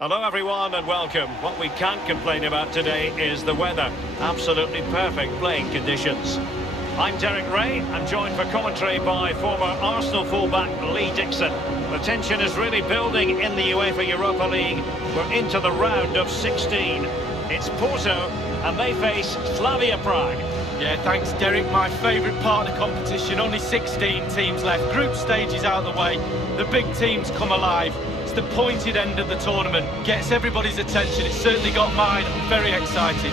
Hello everyone and welcome. What we can't complain about today is the weather. Absolutely perfect playing conditions. I'm Derek Ray. I'm joined for commentary by former Arsenal fullback Lee Dixon. The tension is really building in the UEFA Europa League. We're into the round of 16. It's Porto and they face Slavia Prague. Yeah, thanks Derek. My favourite part of the competition. Only 16 teams left. Group stage is out of the way. The big teams come alive. It's the pointed end of the tournament. Gets everybody's attention. It's certainly got mine. I'm very excited.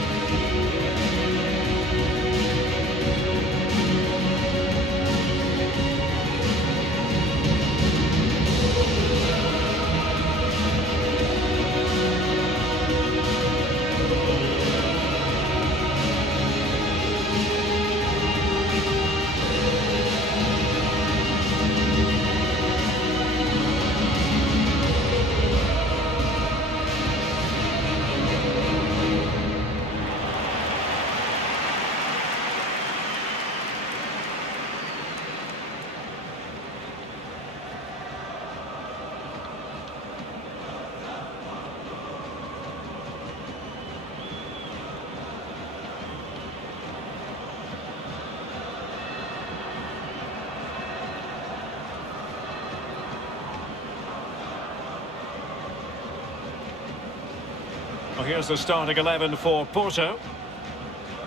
Well, here's the starting 11 for Porto.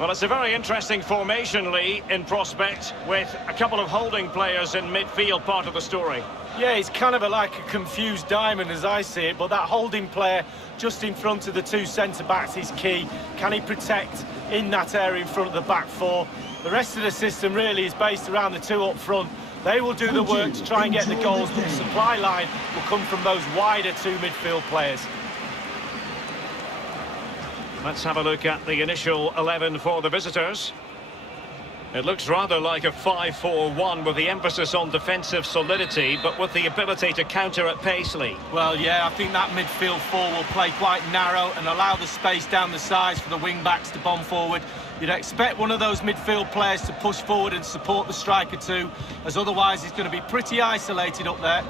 Well, it's a very interesting formation, Lee, in prospect, with a couple of holding players in midfield part of the story. Yeah, it's kind of like a confused diamond as I see it, but that holding player just in front of the two centre-backs is key. Can he protect in that area in front of the back four? The rest of the system really is based around the two up front. They will do the work to try and get the goals, but the supply line will come from those wider two midfield players. Let's have a look at the initial 11 for the visitors. It looks rather like a 5-4-1 with the emphasis on defensive solidity, but with the ability to counter at pace, Lee. Well, yeah, I think that midfield four will play quite narrow and allow the space down the sides for the wing-backs to bomb forward. You'd expect one of those midfield players to push forward and support the striker too, as otherwise he's going to be pretty isolated up there.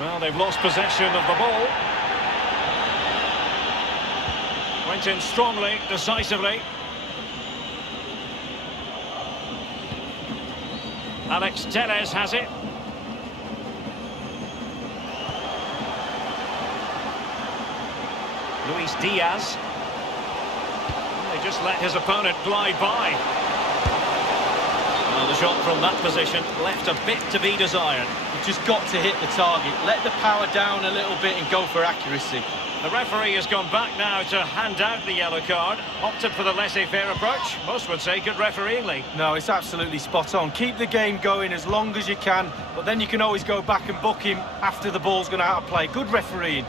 Well, they've lost possession of the ball. Went in strongly, decisively. Alex Telles has it. Luis Diaz. They just let his opponent glide by. Well, the shot from that position left a bit to be desired. You've just got to hit the target. Let the power down a little bit and go for accuracy. The referee has gone back now to hand out the yellow card. Opted for the laissez-faire approach. Most would say good refereeing, Lee. No, it's absolutely spot on. Keep the game going as long as you can, but then you can always go back and book him after the ball's gone out of play. Good refereeing.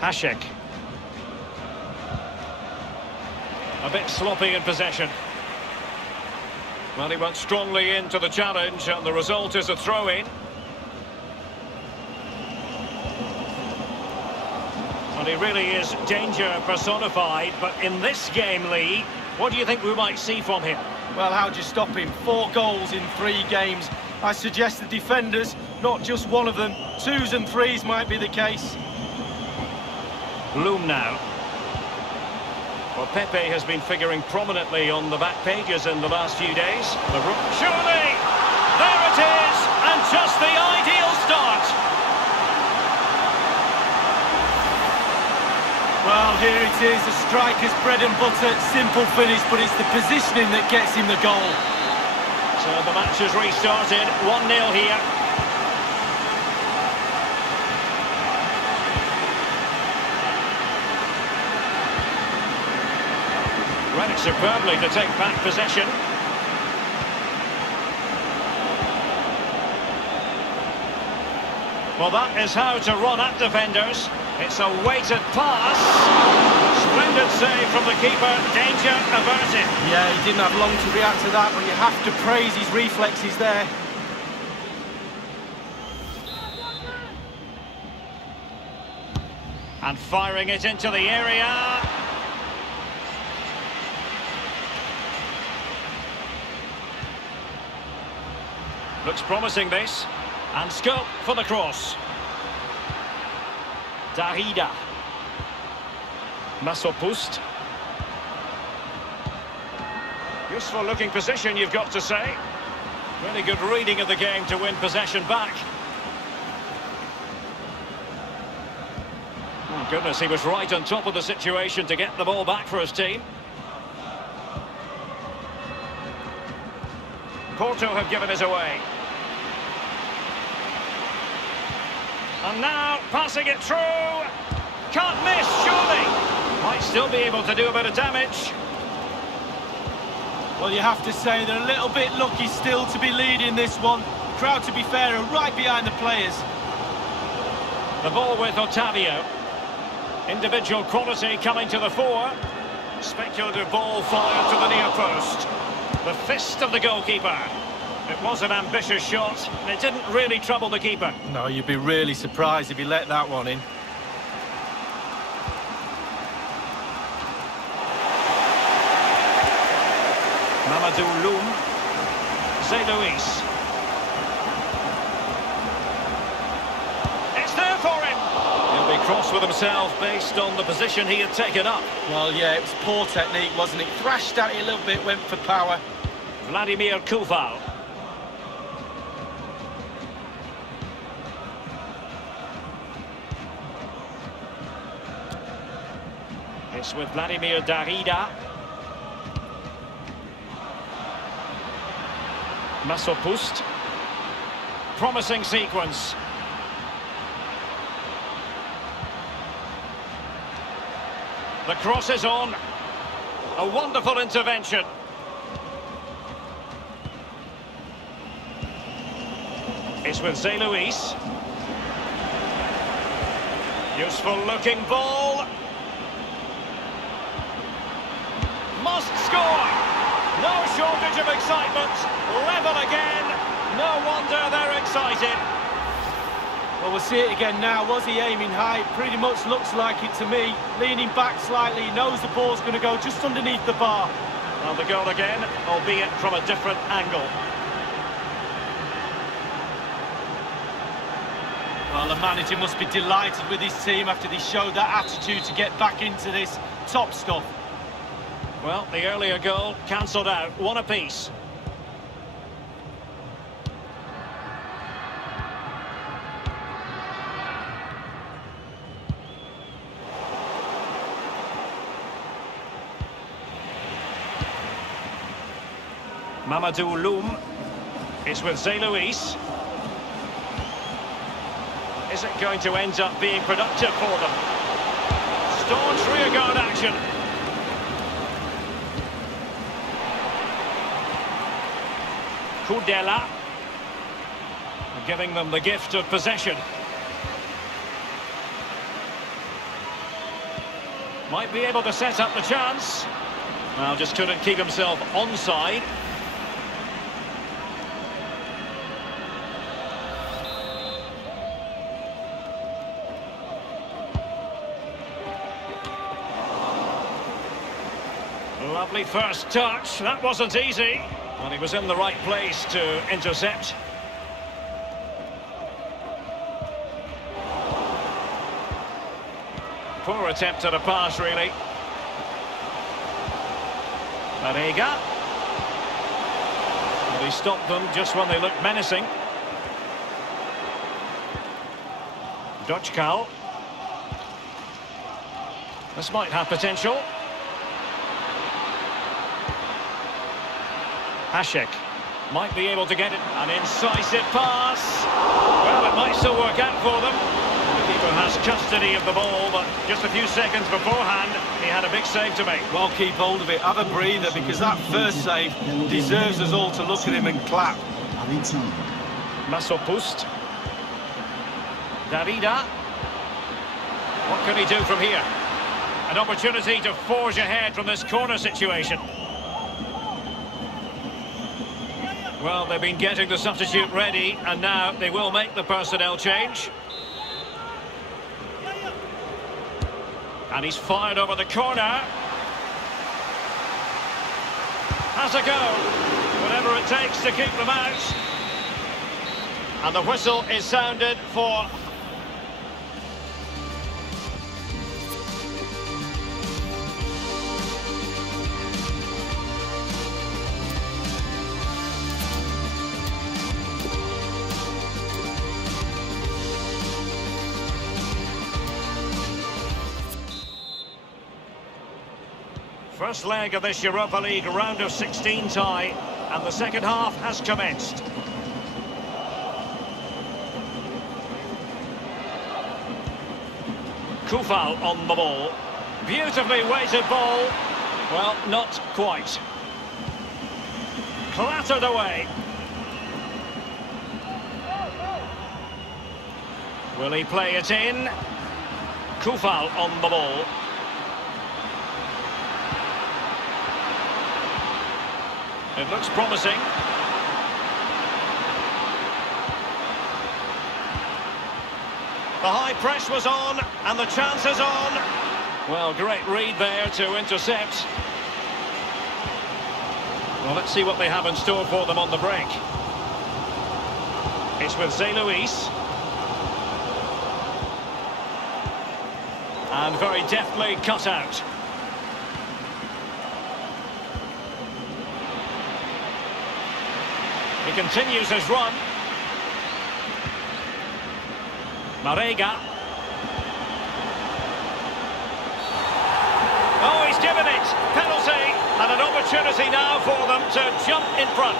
Hashek. A bit sloppy in possession. Well, he went strongly into the challenge, and the result is a throw-in. And he really is danger personified, but in this game, Lee, what do you think we might see from him? Well, how do you stop him? 4 goals in 3 games. I suggest the defenders, not just one of them, 2s and 3s might be the case. Bloom now. Well, Pepe has been figuring prominently on the back pages in the last few days. Surely! There it is! And just the ideal start! Well, here it is, the striker's bread and butter, simple finish, but it's the positioning that gets him the goal. So the match has restarted, 1-0 here. Read it superbly to take back possession. Well, that is how to run at defenders. It's a weighted pass. Splendid save from the keeper. Danger averted. Yeah, he didn't have long to react to that, but you have to praise his reflexes there. And firing it into the area. Looks promising, this. And scope for the cross. Darida. Masopust. Useful looking position, you've got to say. Really good reading of the game to win possession back. Oh goodness, he was right on top of the situation to get the ball back for his team. Porto have given us away. And now, passing it through. Can't miss, surely. Might still be able to do a bit of damage. Well, you have to say they're a little bit lucky still to be leading this one. The crowd, to be fair, are right behind the players. The ball with Otavio. Individual quality coming to the fore. Speculative ball fired to the near post. The fist of the goalkeeper. It was an ambitious shot, and it didn't really trouble the keeper. No, you'd be really surprised if he let that one in. Mamadou Loum. Zé Luis. It's there for him. He'll be cross with himself based on the position he had taken up. Well, yeah, it was poor technique, wasn't it? Thrashed at it a little bit, went for power. Vladimir Koval. It's with Vladimir Darida. Masopust. Promising sequence. The cross is on. A wonderful intervention. It's with Zé Luis. Useful looking ball. Must score. No shortage of excitement. Level again. No wonder they're excited. Well, we'll see it again now. Was he aiming high? Pretty much looks like it to me. Leaning back slightly, he knows the ball's going to go just underneath the bar. Well, the goal again, albeit from a different angle. Well, the manager must be delighted with his team after they showed that attitude to get back into this top stuff. Well, the earlier goal cancelled out, one apiece. Mamadou Loum. It's with Zé Luis. Is it going to end up being productive for them? Staunch rearguard action. Kudela. Giving them the gift of possession. Might be able to set up the chance. Well, just couldn't keep himself onside. Lovely first touch. That wasn't easy. Well, he was in the right place to intercept. Poor attempt at a pass, really. Marega. Well, he stopped them just when they looked menacing. Dutchkal. This might have potential. Hashek might be able to get it. An incisive pass. Well, it might still work out for them. The keeper has custody of the ball, but just a few seconds beforehand, he had a big save to make. Well, keep hold of it. Have a breather, because that first save deserves us all to look at him and clap. Masopust. Darida. What can he do from here? An opportunity to forge ahead from this corner situation. Well, they've been getting the substitute ready, and now they will make the personnel change. And he's fired over the corner. Has a go. Whatever it takes to keep them out. And the whistle is sounded for... First leg of this Europa League round of 16 tie, and the second half has commenced. Kufal on the ball. Beautifully weighted ball. Well, not quite. Clattered away. Will he play it in? Kufal on the ball. It looks promising. The high press was on, and the chance is on. Well, great read there to intercept. Well, let's see what they have in store for them on the break. It's with Zé Luís. And very deftly cut out. He continues his run. Marega. Oh, he's given it. Penalty. And an opportunity now for them to jump in front.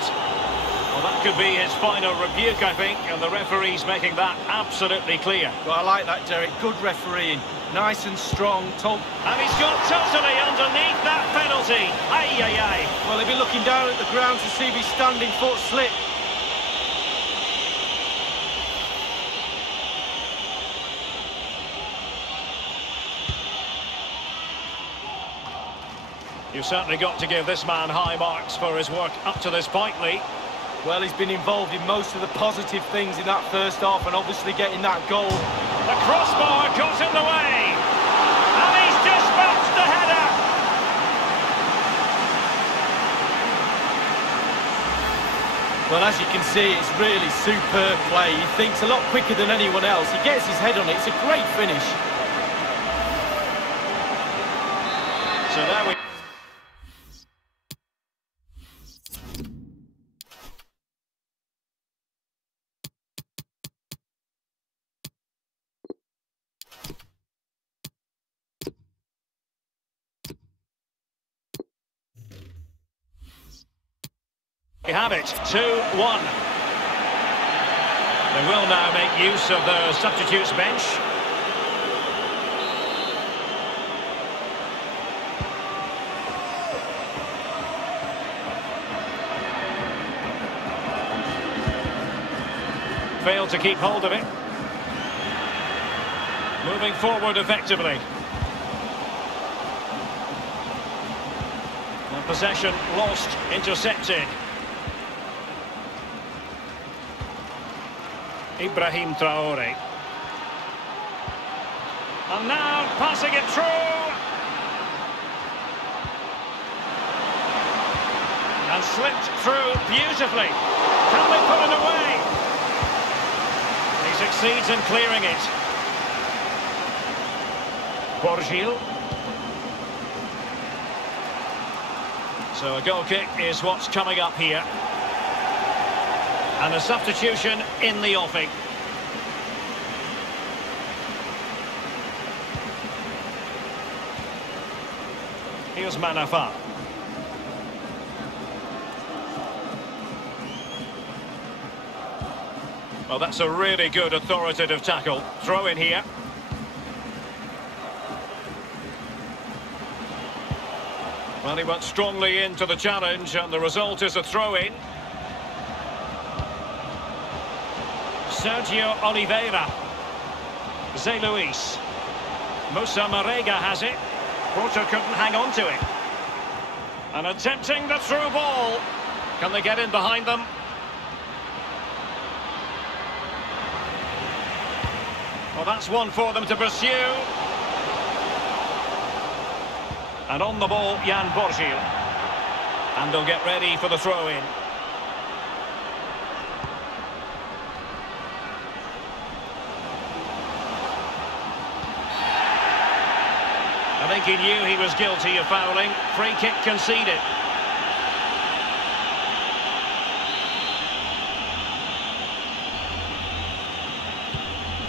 Well, that could be his final rebuke, I think, and the referee's making that absolutely clear. Well, I like that, Derek. Good refereeing. Nice and strong. And he's got totally underneath that penalty. Ay, ay, ay. Well, he'll be looking down at the ground to see if his standing foot slip. You've certainly got to give this man high marks for his work up to this point, Lee. Well, he's been involved in most of the positive things in that first half and obviously getting that goal. The crossbar got in the way. And he's dispatched the header. Well, as you can see, it's really superb play. He thinks a lot quicker than anyone else. He gets his head on it. It's a great finish. So there we... We have it, 2-1. They will now make use of the substitutes bench. Failed to keep hold of it. Moving forward effectively. And possession lost, intercepted. Ibrahim Traore. And now passing it through. And slipped through beautifully. Can they put it away? He succeeds in clearing it. Borgil. So a goal kick is what's coming up here. And a substitution in the offing. Here's Manafa. Well, that's a really good authoritative tackle. Throw in here. Well, he went strongly into the challenge, and the result is a throw-in. Sergio Oliveira. Zé Luís. Moussa Marega has it. Porto couldn't hang on to it. And attempting the through ball. Can they get in behind them? Well, that's one for them to pursue. And on the ball, Jan Borgil. And they'll get ready for the throw-in. I think he knew he was guilty of fouling. Free kick conceded.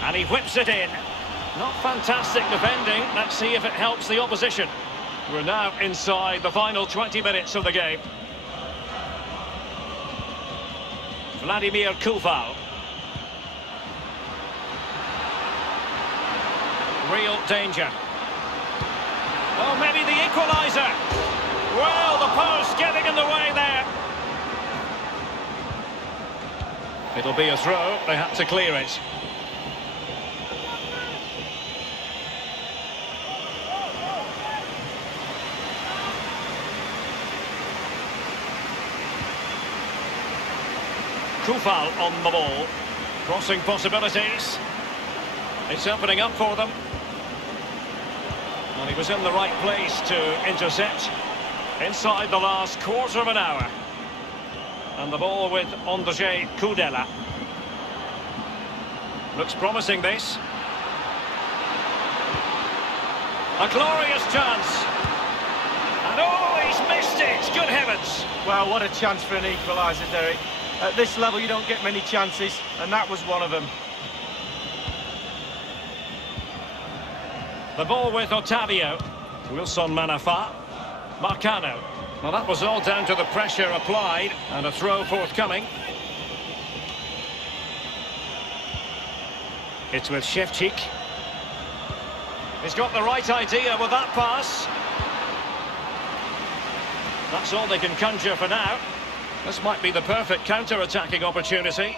And he whips it in. Not fantastic defending. Let's see if it helps the opposition. We're now inside the final 20 minutes of the game. Vladimir Koufal. Real danger. Oh, maybe the equaliser. Well, the post getting in the way there. It'll be a throw. They had to clear it. Koufal on the ball. Crossing possibilities. It's opening up for them. And he was in the right place to intercept inside the last quarter of an hour. And the ball with Ondřej Kudela. Looks promising, this. A glorious chance. And oh, he's missed it. Good heavens. Well, what a chance for an equaliser, Derek. At this level, you don't get many chances, and that was one of them. The ball with Otavio. Wilson Manafa. Marcano. Well, that was all down to the pressure applied, and a throw forthcoming. It's with Ševčík. He's got the right idea with that pass. That's all they can conjure for now. This might be the perfect counter-attacking opportunity.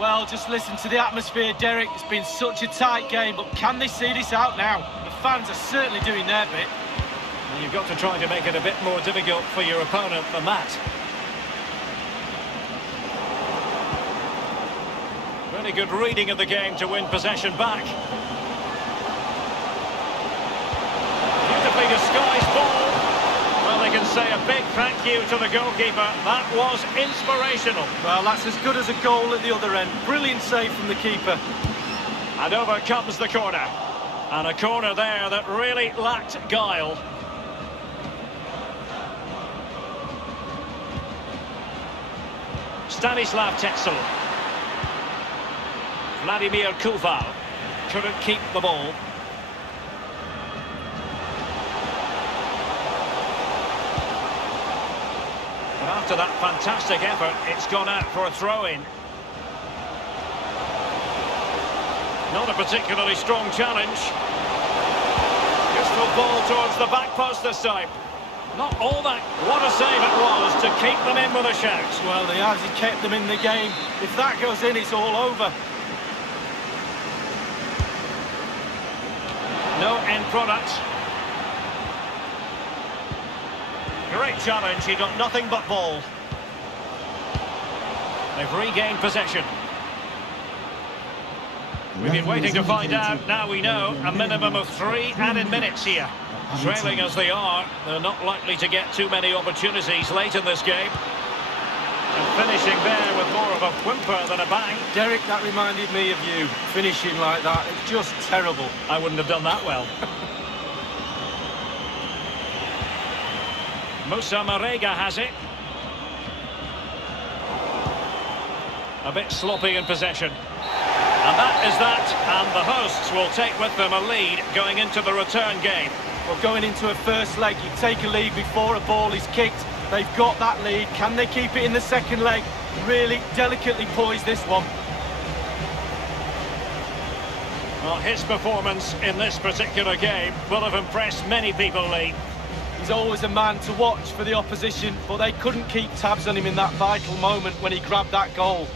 Well, just listen to the atmosphere, Derek. It's been such a tight game, but can they see this out now? The fans are certainly doing their bit. Well, you've got to try to make it a bit more difficult for your opponent than that. Really good reading of the game to win possession back. Beautifully disguised ball. Well, they can say a big thank you to the goalkeeper. That was inspirational. Well, that's as good as a goal at the other end. Brilliant save from the keeper. And over comes the corner. And a corner there that really lacked guile. Stanislav Tetzel. Vladimir Koufal. Couldn't keep the ball. After that fantastic effort, it's gone out for a throw-in. Not a particularly strong challenge. Useful ball towards the back post this time. Not all that. What a save it was to keep them in with a shout. Well, he has kept them in the game. If that goes in, it's all over. No end product. Great challenge, he got nothing but ball. They've regained possession. We've been waiting to find out, now we know, a minimum of 3 added minutes here. Trailing as they are, they're not likely to get too many opportunities late in this game. And finishing there with more of a whimper than a bang. Derek, that reminded me of you, finishing like that. It's just terrible. I wouldn't have done that well. Musa Marega has it. A bit sloppy in possession. And that is that, and the hosts will take with them a lead going into the return game. Well, going into a first leg, you take a lead before a ball is kicked. They've got that lead. Can they keep it in the second leg? Really delicately poised this one. Well, his performance in this particular game will have impressed many people, Lee. He's always a man to watch for the opposition, but they couldn't keep tabs on him in that vital moment when he grabbed that goal.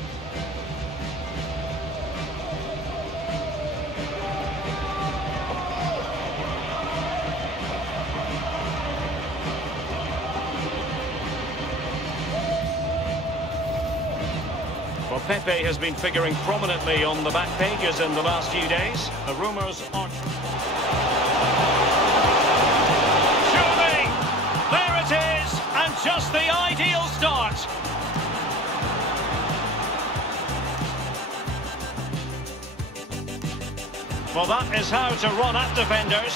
Well, Pepe has been figuring prominently on the back pages in the last few days. The rumours are... just the ideal start. Well, that is how to run at defenders.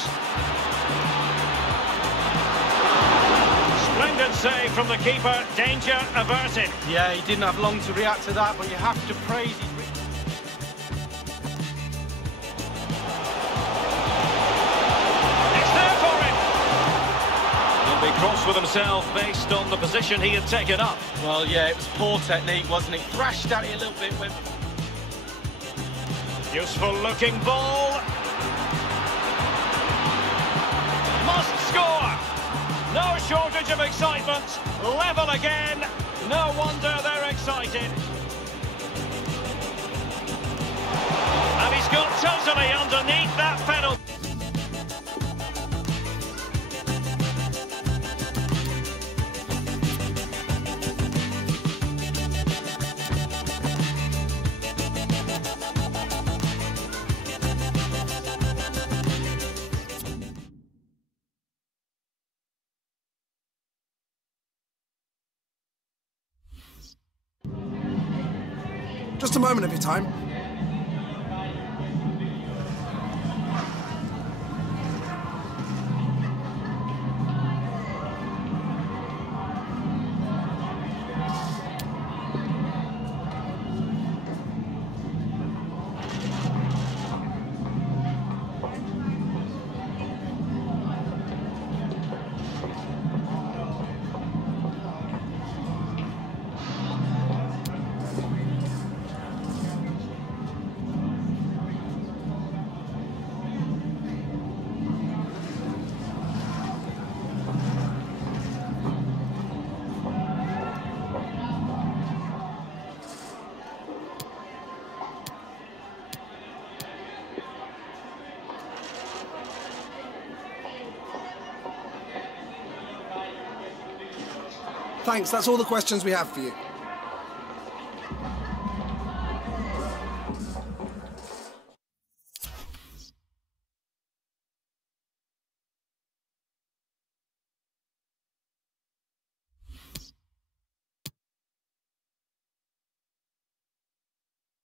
Splendid save from the keeper, danger averted. Yeah, he didn't have long to react to that, but you have to praise his... It's there for him. He'll be cross with himself based on the position he had taken up. Well, yeah, it was poor technique, wasn't it? Thrashed at it a little bit with... Useful looking ball. Must score. No shortage of excitement. Level again. No wonder they're excited. And he's got totally underneath that penalty. Just a moment of your time. Thanks, that's all the questions we have for you.